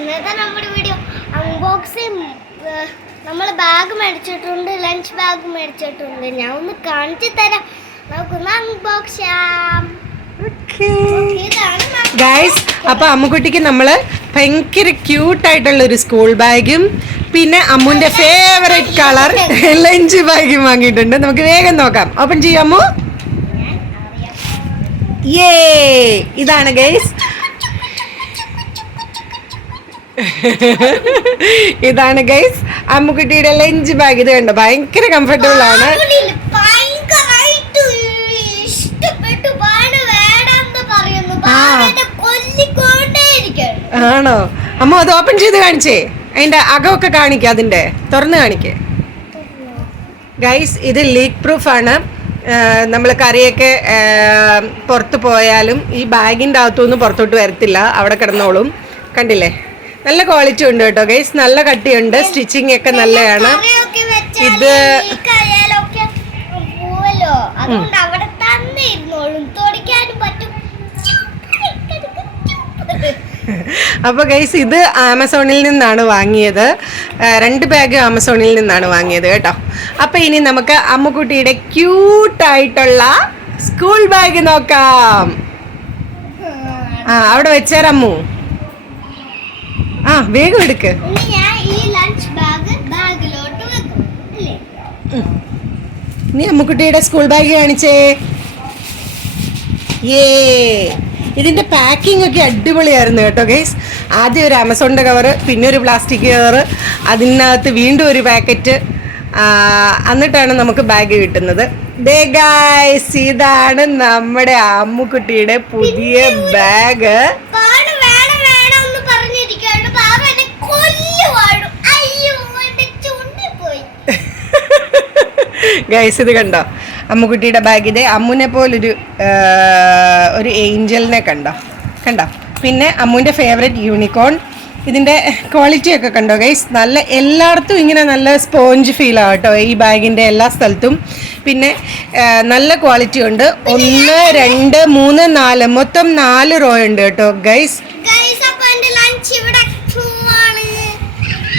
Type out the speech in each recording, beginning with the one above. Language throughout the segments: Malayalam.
ഇന്നത്തെ നമ്മുടെ വീഡിയോ അൺബോക്സിങ്. നമ്മൾ ബാഗ് മേടിച്ചിട്ടുണ്ട്, ലഞ്ച് ബാഗ് മേടിച്ചിട്ടുണ്ട്. ഞാൻ ഒന്ന് കാണിച്ചു തരാം, നമുക്കൊന്ന് അൺബോക്സ് ചെയ്യാം. ഗൈസ്, അപ്പൊ അമ്മുക്കുട്ടിക്ക് നമ്മള് ഭയങ്കര ക്യൂട്ടായിട്ടുള്ള ഒരു സ്കൂൾ ബാഗും പിന്നെ അമ്മുന്റെ ഫേവറേറ്റ് കളർ ലഞ്ച് ബാഗും വാങ്ങിയിട്ടുണ്ട്. നമുക്ക് വേഗം നോക്കാം. ഓപ്പൺ ചെയ്യാമോ? യേ, ഇതാണ് ഗൈസ്, ഇതാണ് ഗൈസ് അമ്മുക്കുട്ടിയുടെ ലഞ്ച് ബാഗ്. ഇത് കണ്ടോ, ഭയങ്കര കംഫർട്ടബിൾ ആണ്. ആണോ അമ്മ? അത് ഓപ്പൺ ചെയ്ത് കാണിച്ചേ, അതിന്റെ അകമൊക്കെ കാണിക്ക, അതിന്റെ തുറന്ന് കാണിക്കേ. ഗൈസ്, ഇത് ലീക്ക് പ്രൂഫ് ആണ്. നമ്മൾ കറിയൊക്കെ പുറത്ത് പോയാലും ഈ ബാഗിൻ്റെ അകത്തൊന്നും പുറത്തോട്ട് വരത്തില്ല, അവിടെ കിടന്നോളും. കണ്ടില്ലേ, നല്ല ക്വാളിറ്റി ഉണ്ട് കേട്ടോ ഗൈസ്, നല്ല കട്ടിയുണ്ട്, സ്റ്റിച്ചിങ് ഒക്കെ നല്ലതാണ്. ഇത് അപ്പൊ ഗൈസ്, ഇത് ആമസോണിൽ നിന്നാണ് വാങ്ങിയത്. 2 ബാഗ് ആമസോണിൽ നിന്നാണ് വാങ്ങിയത് കേട്ടോ. അപ്പൊ ഇനി നമുക്ക് അമ്മുക്കുട്ടിയുടെ ക്യൂട്ടായിട്ടുള്ള സ്കൂൾ ബാഗ് നോക്കാം. അവിടെ വെച്ചേരമ്മു. വേഗം എടുക്ക്. നീ അമ്മുക്കുട്ടിയുടെ സ്കൂൾ ബാഗ് കാണിച്ചേ. ഇതിന്റെ പാക്കിംഗ് ഒക്കെ അടിപൊളിയായിരുന്നു കേട്ടോ ഗൈസ്. ആദ്യം ഒരു ആമസോണിന്റെ കവറ്, പിന്നെ ഒരു പ്ലാസ്റ്റിക് കവറ്, അതിനകത്ത് വീണ്ടും ഒരു പാക്കറ്റ്, എന്നിട്ടാണ് നമുക്ക് ബാഗ് കിട്ടുന്നത്. ദേ ഗൈസ്, ഇതാണ് നമ്മുടെ അമ്മുക്കുട്ടിയുടെ പുതിയ ബാഗ്. ഗൈസ്, ഇത് കണ്ടോ അമ്മുക്കുട്ടിയുടെ ബാഗ്. ഇതേ അമ്മുനെ പോലൊരു ഏഞ്ചലിനെ കണ്ടോ. പിന്നെ അമ്മുവിൻ്റെ ഫേവറേറ്റ് യൂണിക്കോൺ. ഇതിൻ്റെ ക്വാളിറ്റി ഒക്കെ കണ്ടോ ഗൈസ്, നല്ല എല്ലായിടത്തും ഇങ്ങനെ നല്ല സ്പോഞ്ച് ഫീൽ ആട്ടോ ഈ ബാഗിൻ്റെ എല്ലാ സ്ഥലത്തും. പിന്നെ നല്ല ക്വാളിറ്റി ഉണ്ട്. 1, 2, 3, 4 മൊത്തം 4 റോ ഉണ്ട് കേട്ടോ ഗൈസ്.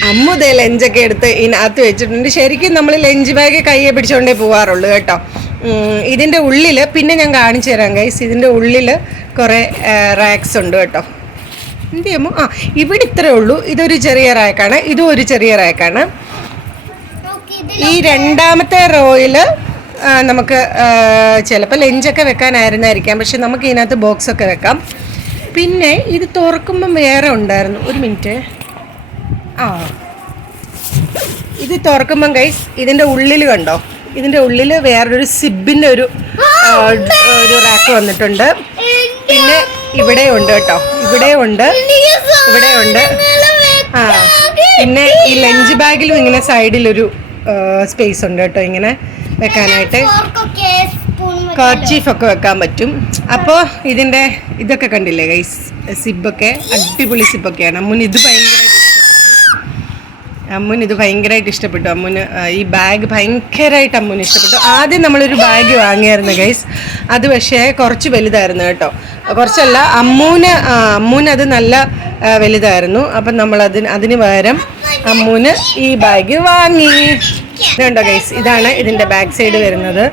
അമ്മുദേ ലഞ്ചൊക്കെ എടുത്ത് ഇതിനകത്ത് വെച്ചിട്ടുണ്ട്. ശരിക്കും നമ്മൾ ലഞ്ച് ബാഗ് കയ്യെ പിടിച്ചുകൊണ്ടേ പോകാറുള്ളൂ കേട്ടോ. ഇതിൻ്റെ ഉള്ളിൽ പിന്നെ ഞാൻ കാണിച്ചു തരാം ഗൈസ്. ഇതിൻ്റെ ഉള്ളിൽ കുറേ റാക്സ് ഉണ്ട് കേട്ടോ. എന്ത് ചെയ്യുമോ, ഇവിടെ ഇത്രേ ഉള്ളൂ. ഇതൊരു ചെറിയ റാക്കാണ്, ഇതും ഒരു ചെറിയ റാക്കാണ്. ഈ 2ാമത്തെ റോയിൽ നമുക്ക് ചിലപ്പോൾ ലഞ്ചൊക്കെ വെക്കാനായിരുന്നായിരിക്കാം, പക്ഷെ നമുക്ക് ഇതിനകത്ത് ബോക്സൊക്കെ വെക്കാം. പിന്നെ ഇത് തുറക്കുമ്പം വേറെ ഉണ്ടായിരുന്നു. ഒരു മിനിറ്റ്. ഇത് തുറക്കുമ്പം ഗൈസ്, ഇതിൻ്റെ ഉള്ളിൽ കണ്ടോ, ഇതിൻ്റെ ഉള്ളിൽ വേറൊരു സിബിൻ്റെ ഒരു റാക്ക് വന്നിട്ടുണ്ട്. പിന്നെ ഇവിടെ ഉണ്ട് കേട്ടോ, ഇവിടെ ഉണ്ട്. പിന്നെ ഈ ലഞ്ച് ബാഗിലും ഇങ്ങനെ സൈഡിലൊരു സ്പേസ് ഉണ്ട് കേട്ടോ, ഇങ്ങനെ വെക്കാനായിട്ട്. കർച്ചീഫൊക്കെ വെക്കാൻ പറ്റും. അപ്പോൾ ഇതിൻ്റെ ഇതൊക്കെ കണ്ടില്ലേ ഗൈസ്, സിബൊക്കെ അടിപൊളി സിബൊക്കെയാണ്. അമ്മുന് ഇത് ഭയങ്കരമായിട്ട് ഇഷ്ടപ്പെട്ടു. അമ്മുന് ഈ ബാഗ് ഭയങ്കരമായിട്ട് അമ്മുന് ഇഷ്ടപ്പെട്ടു. ആദ്യം നമ്മളൊരു ബാഗ് വാങ്ങിയായിരുന്നു ഗൈസ്, അത് പക്ഷേ കുറച്ച് വലുതായിരുന്നു കേട്ടോ. കുറച്ചല്ല, അമ്മൂന് അത് നല്ല വലുതായിരുന്നു. അപ്പം നമ്മൾ അതിന് പകരം അമ്മൂന് ഈ ബാഗ് വാങ്ങി. ഇതുണ്ടോ ഗൈസ്, ഇതാണ് ഇതിൻ്റെ ബാക്ക് സൈഡ് വരുന്നത്.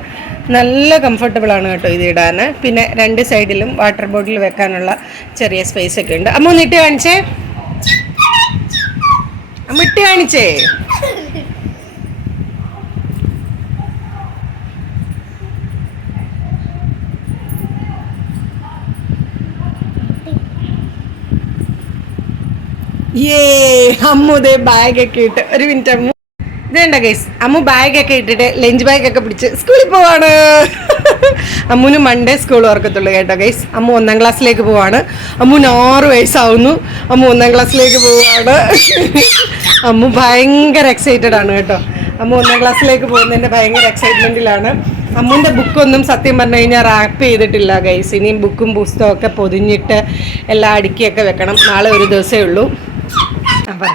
നല്ല കംഫർട്ടബിൾ ആണ് കേട്ടോ ഇത് ഇടാൻ. പിന്നെ 2 സൈഡിലും വാട്ടർ ബോട്ടിൽ വെക്കാനുള്ള ചെറിയ സ്പേസ് ഒക്കെ ഉണ്ട്. അമ്മൂന്ന് ഇട്ട് കാണിച്ചേ, ഇട്ട് കാണിച്ചേ. അമ്മുദേ ബാഗൊക്കെ ഇട്ട്, ഒരു മിനിറ്റ് അമ്മു. ഇതേണ്ട ഗൈസ്, അമ്മു ബാഗൊക്കെ ഇട്ടിട്ട് ലഞ്ച് ബാഗൊക്കെ പിടിച്ച് സ്കൂളിൽ പോവാണ്. അമ്മുന് മൺഡേ സ്കൂൾ ഓർക്കത്തുള്ളൂ കേട്ടോ ഗൈസ്. അമ്മു 1ാം ക്ലാസ്സിലേക്ക് പോവാണ്. അമ്മുന് 6 വയസ്സാവുന്നു. അമ്മു 1ാം ക്ലാസ്സിലേക്ക് പോവാണ്. അമ്മു ഭയങ്കര എക്സൈറ്റഡ് ആണ് കേട്ടോ. അമ്മു 1ാം ക്ലാസ്സിലേക്ക് പോകുന്നതിൻ്റെ ഭയങ്കര എക്സൈറ്റ്മെൻറ്റിലാണ്. അമ്മുൻ്റെ ബുക്കൊന്നും സത്യം പറഞ്ഞു കഴിഞ്ഞാൽ റാപ്പ് ചെയ്തിട്ടില്ല ഗൈസ്. ഇനിയും ബുക്കും പുസ്തകമൊക്കെ പൊതിഞ്ഞിട്ട് എല്ലാം അടുക്കിയൊക്കെ വെക്കണം. നാളെ ഒരു ദിവസമേ ഉള്ളൂ. അപ്പം